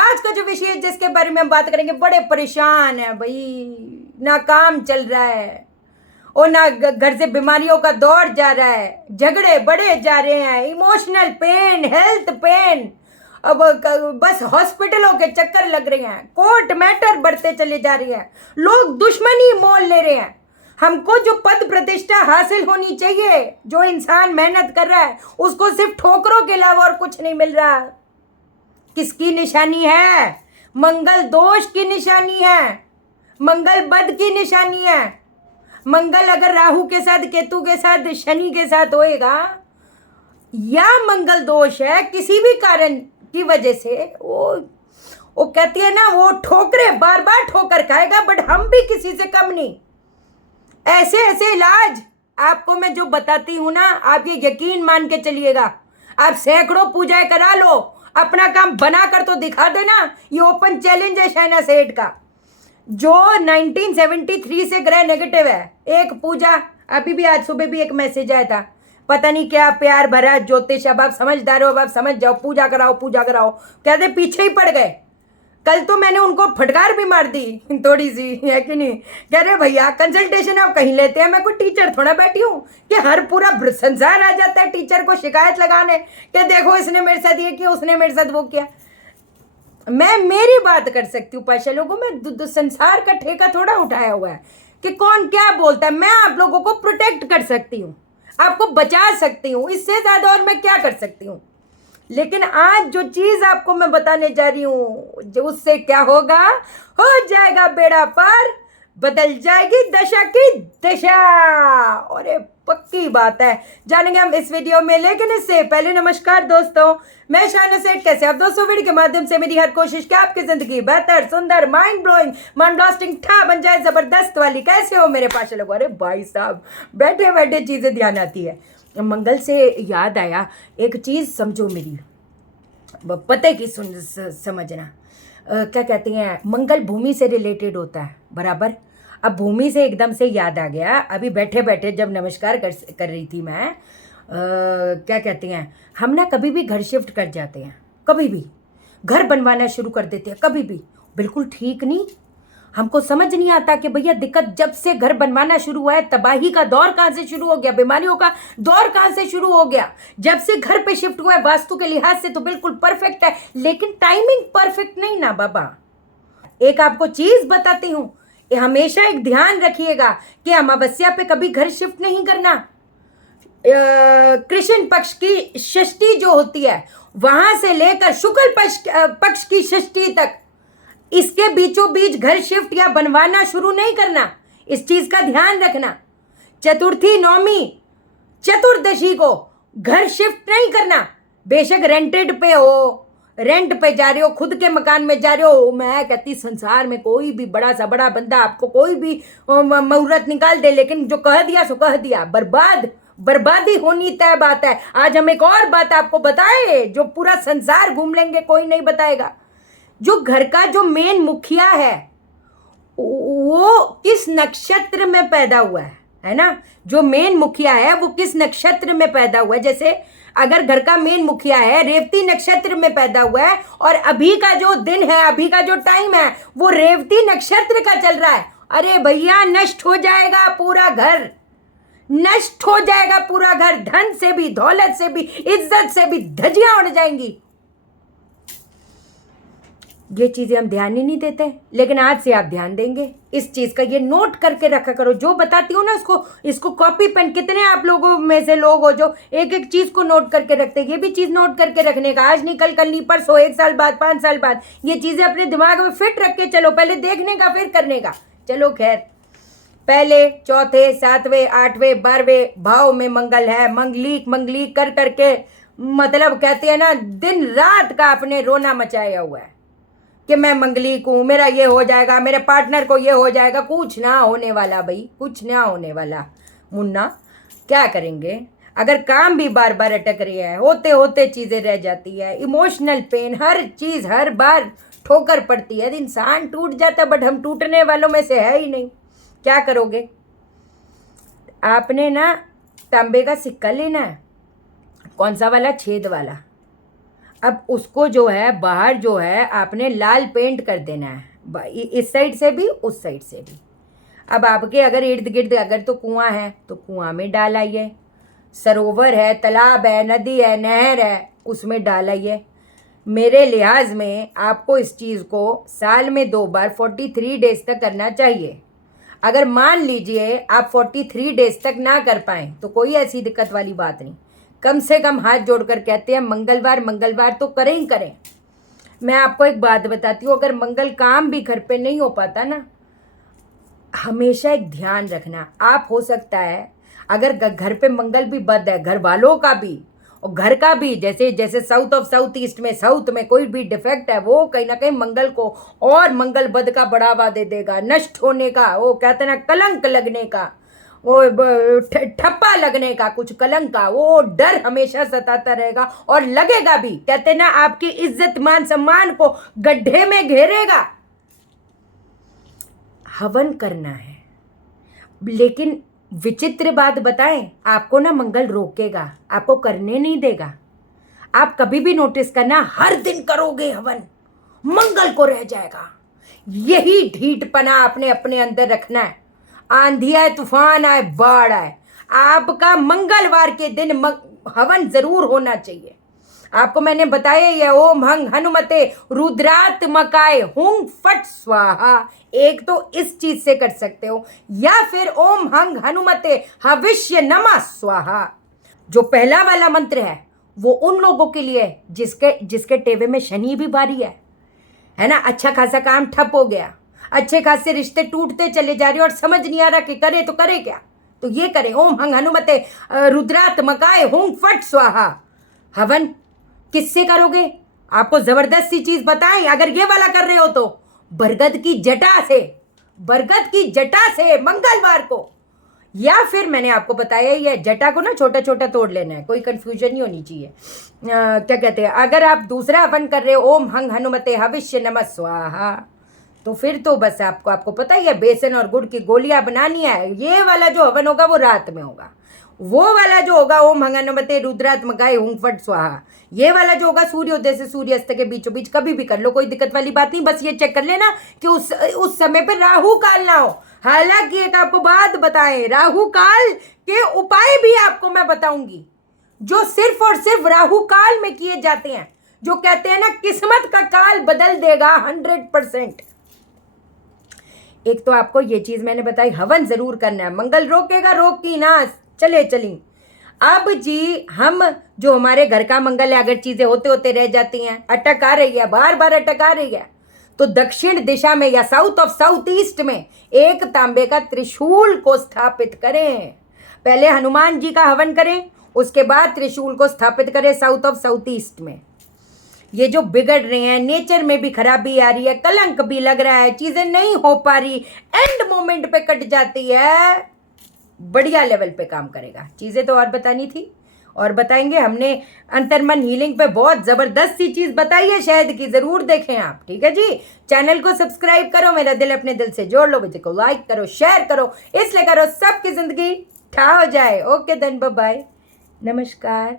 आज का जो विषय है जिसके बारे में हम बात करेंगे, बड़े परेशान है भाई, ना काम चल रहा है और ना घर से बीमारियों का दौर जा रहा है, झगड़े बढ़े जा रहे हैं, इमोशनल पेन, हेल्थ पेन, अब बस हॉस्पिटलों के चक्कर लग रहे हैं, कोर्ट मैटर बढ़ते चले जा रहे हैं, लोग दुश्मनी मोल ले रहे हैं। हमको जो पद प्रतिष्ठा हासिल होनी चाहिए, जो इंसान मेहनत कर रहा है, उसको सिर्फ ठोकरों के अलावा और कुछ नहीं मिल रहा। किसकी निशानी है? मंगल दोष की निशानी है, मंगल बद की निशानी है। मंगल अगर राहु के साथ, केतु के साथ, शनि के साथ होएगा, या मंगल दोष है किसी भी कारण की वजह से, वो कहती है ना, वो ठोकरे बार बार ठोकर खाएगा, बट हम भी किसी से कम नहीं। ऐसे ऐसे इलाज आपको मैं जो बताती हूं ना, आप ये यकीन मान के चलिएगा, आप सैकड़ों पूजाएं करा लो, अपना काम बना कर तो दिखा देना। ये ओपन चैलेंज है शहनाज सेठ का, जो 1973 से ग्रह नेगेटिव है। एक पूजा, अभी भी आज सुबह भी एक मैसेज आया था, पता नहीं क्या प्यार भरा ज्योतिष, अब आप समझदार हो, अब आप समझ जाओ, पूजा कराओ पूजा कराओ, कहते पीछे ही पड़ गए। कल तो मैंने उनको फटकार भी मार दी थोड़ी सी, है कि नहीं। कह रहे भैया कंसल्टेशन आप कहीं लेते हैं, मैं कोई टीचर थोड़ा बैठी हूँ कि हर पूरा संसार आ जाता है टीचर को शिकायत लगाने कि देखो इसने मेरे साथ ये किया, उसने मेरे साथ वो किया। मैं मेरी बात कर सकती हूँ पाशा लोगों में, संसार का ठेका थोड़ा उठाया हुआ है कि कौन क्या बोलता है। मैं आप लोगों को प्रोटेक्ट कर सकती हूँ, आपको बचा सकती हूँ, इससे ज्यादा और मैं क्या कर सकती हूँ। लेकिन आज जो चीज आपको मैं बताने जा रही हूं, जो उससे क्या होगा, हो जाएगा बेड़ा पार, बदल जाएगी दशा की दशा। और ये पक्की बात है, जानेंगे हम इस वीडियो में। लेकिन इससे पहले नमस्कार दोस्तों, मैं शहनाज सेठ। कैसे आप दोस्तों? वीडियो के माध्यम से मेरी हर कोशिश कि आपकी जिंदगी बेहतर, सुंदर, माइंड ब्लोइंग, माइंड ब्लास्टिंग ठा बन जाए, जबरदस्त वाली। कैसे हो मेरे पास लोग? अरे भाई साहब, बैठे बैठे चीजें ध्यान आती है। मंगल से याद आया, एक चीज समझो मेरी, पते की समझना। क्या कहते हैं, मंगल भूमि से रिलेटेड होता है, बराबर। अब भूमि से एकदम से याद आ गया, अभी बैठे बैठे जब नमस्कार कर रही थी मैं, क्या कहते हैं, हम ना कभी भी घर शिफ्ट कर जाते हैं, कभी भी घर बनवाना शुरू कर देते हैं, कभी भी बिल्कुल ठीक नहीं। हमको समझ नहीं आता कि भैया दिक्कत जब से घर बनवाना शुरू हुआ है, तबाही का दौर कहाँ से शुरू हो गया, बीमारियों का दौर कहाँ से शुरू हो गया। जब से घर पे शिफ्ट हुआ है, वास्तु के लिहाज से तो बिल्कुल परफेक्ट है, लेकिन टाइमिंग परफेक्ट नहीं ना बाबा। एक आपको चीज बताती हूं, हमेशा एक ध्यान रखिएगा कि अमावस्या पे कभी घर शिफ्ट नहीं करना। कृष्ण पक्ष की षष्ठी जो होती है, वहां से लेकर शुक्ल पक्ष की षष्ठी तक, इसके बीचों बीच घर शिफ्ट या बनवाना शुरू नहीं करना। इस चीज का ध्यान रखना। चतुर्थी, नौमी, चतुर्दशी को घर शिफ्ट नहीं करना। बेशक रेंटेड पे हो, रेंट पे जा रहे हो, खुद के मकान में जा रहे हो, मैं कहती संसार में कोई भी बड़ा सा बड़ा बंदा आपको कोई भी मुहूर्त निकाल दे, लेकिन जो कह दिया सो कह दिया, बर्बादी होनी तय बात है। आज हम एक और बात आपको बताए जो पूरा संसार घूम लेंगे, कोई नहीं बताएगा। जो घर का जो मेन मुखिया है, वो किस नक्षत्र में पैदा हुआ है ना, जो मेन मुखिया है वो किस नक्षत्र में पैदा हुआ है। जैसे अगर घर का मेन मुखिया है, रेवती नक्षत्र में पैदा हुआ है, और अभी का जो दिन है, अभी का जो टाइम है, वो रेवती नक्षत्र का चल रहा है, अरे भैया नष्ट हो जाएगा पूरा घर, नष्ट हो जाएगा पूरा घर। धन से भी, दौलत से भी, इज्जत से भी धज्जियां उड़ जाएंगी। ये चीजें हम ध्यान ही नहीं देते, लेकिन आज से आप ध्यान देंगे इस चीज का। ये नोट करके रखा करो, जो बताती हूँ ना, इसको कॉपी पेन। कितने आप लोगों में से लोग हो जो एक एक चीज को नोट करके रखते हैं? ये भी चीज नोट करके रखने का, आज नहीं कल, कल नहीं परसों, 1 साल बाद, 5 साल बाद, ये चीजें अपने दिमाग में फिट रख के चलो। पहले देखने का फिर करने का। चलो खैर, पहले चौथे, 7वें, 8वें, 12वें भाव में मंगल है, मंगलीक कर करके, मतलब कहते हैं ना, दिन रात का अपने रोना मचाया हुआ है कि मैं मंगलीक हूं, मेरा ये हो जाएगा, मेरे पार्टनर को ये हो जाएगा। कुछ ना होने वाला भाई, कुछ ना होने वाला मुन्ना। क्या करेंगे अगर काम भी बार बार अटक रही है, होते होते चीजें रह जाती है, इमोशनल पेन, हर चीज हर बार ठोकर पड़ती है, इंसान टूट जाता। बट हम टूटने वालों में से है ही नहीं। क्या करोगे? आपने ना तांबे का सिक्का लेना है, कौन सा वाला, छेद वाला। अब उसको जो है बाहर जो है आपने लाल पेंट कर देना है, इस साइड से भी उस साइड से भी। अब आपके अगर इर्द गिर्द अगर तो कुआं है तो कुआं में डाल आइए, सरोवर है, तालाब है, नदी है, नहर है, उसमें डाल आइए। मेरे लिहाज में आपको इस चीज़ को साल में 2 बार 43 डेज तक करना चाहिए। अगर मान लीजिए आप 43 डेज तक ना कर पाएँ तो कोई ऐसी दिक्कत वाली बात नहीं, कम से कम हाथ जोड़कर कहते हैं मंगलवार मंगलवार तो करें ही करें। मैं आपको एक बात बताती हूँ, अगर मंगल काम भी घर पे नहीं हो पाता ना, हमेशा एक ध्यान रखना, आप हो सकता है अगर घर पे मंगल भी बद है, घर वालों का भी और घर का भी, जैसे जैसे साउथ ऑफ साउथ ईस्ट में साउथ में कोई भी डिफेक्ट है, वो कहीं ना कहीं मंगल को और मंगल बद का बढ़ावा दे देगा, नष्ट होने का, वो कहते हैं ना कलंक लगने का, वो ठप्पा लगने का, कुछ कलंक का, वो डर हमेशा सताता रहेगा और लगेगा भी, कहते ना आपकी इज्जत मान सम्मान को गड्ढे में घेरेगा। हवन करना है, लेकिन विचित्र बात बताएं, आपको ना मंगल रोकेगा, आपको करने नहीं देगा। आप कभी भी नोटिस करना, हर दिन करोगे हवन, मंगल को रह जाएगा। यही ढीठपना आपने अपने अंदर रखना है। आंधी आए, तूफान आए, बाढ़ आए, आपका मंगलवार के दिन हवन जरूर होना चाहिए। आपको मैंने बताया ही है, ओम हंग हनुमते रुद्रात्मकाय हुंग फट स्वाहा, एक तो इस चीज से कर सकते हो, या फिर ओम हंग हनुमते हविष्य नमः स्वाहा। जो पहला वाला मंत्र है वो उन लोगों के लिए है जिसके टेवे में शनि भी भारी है ना, अच्छा खासा काम ठप हो गया, अच्छे खासे रिश्ते टूटते चले जा रहे और समझ नहीं आ रहा कि करे तो करे क्या, तो ये करें ओम हंग हनुमते रुद्रात्मकाय हुंग फट स्वाहा। हवन किससे करोगे? आपको जबरदस्त सी चीज बताएं, अगर ये वाला कर रहे हो तो बरगद की जटा से, बरगद की जटा से मंगलवार को, या फिर मैंने आपको बताया ये जटा को ना छोटा छोटा तोड़ लेना है, कोई कंफ्यूजन नहीं होनी चाहिए। क्या कहते हैं, अगर आप दूसरा हवन कर रहे हो ओम हंग हनुमते हविष्य नमः स्वाहा, तो फिर तो बस आपको पता ही है, बेसन और गुड़ की गोलियां बनानी है। ये वाला जो हवन होगा वो रात में होगा, वो वाला जो होगा ओम हंग हनुमते रुद्रात्मकाय हुंग फट स्वाहा, ये वाला जो होगा सूर्योदय से सूर्यास्त के बीचों बीच कभी भी कर लो, कोई दिक्कत वाली बात नहीं। बस ये चेक कर लेना कि उस समय पे राहु काल ना हो। हालांकि एक आपको बात बताएं, राहु काल के उपाय भी आपको मैं बताऊंगी जो सिर्फ और सिर्फ राहु काल में किए जाते हैं, जो कहते हैं ना किस्मत का काल बदल देगा 100%। एक तो आपको ये चीज मैंने बताई, हवन जरूर करना है, मंगल रोकेगा रोकी ना, चले चली। अब जी हम जो हमारे घर का मंगल है, अगर चीजें होते होते रह जाती हैं, अटक आ रही है, बार बार अटक आ रही है, तो दक्षिण दिशा में या साउथ ऑफ साउथ ईस्ट में एक तांबे का त्रिशूल को स्थापित करें। पहले हनुमान जी का हवन करें, उसके बाद त्रिशूल को स्थापित करें साउथ ऑफ साउथ ईस्ट में। ये जो बिगड़ रहे हैं, नेचर में भी खराबी आ रही है, कलंक भी लग रहा है, चीजें नहीं हो पा रही, एंड मोमेंट पे कट जाती है, बढ़िया लेवल पे काम करेगा। चीजें तो और बतानी थी और बताएंगे, हमने अंतर्मन हीलिंग पे बहुत जबरदस्त सी चीज बताई है शहद की, जरूर देखें आप, ठीक है जी। चैनल को सब्सक्राइब करो, मेरा दिल अपने दिल से जोड़ लो, वीडियो को लाइक करो, शेयर करो, इसलिए करो सबकी जिंदगी ठा हो जाए। ओके देन, बाय बाय, नमस्कार।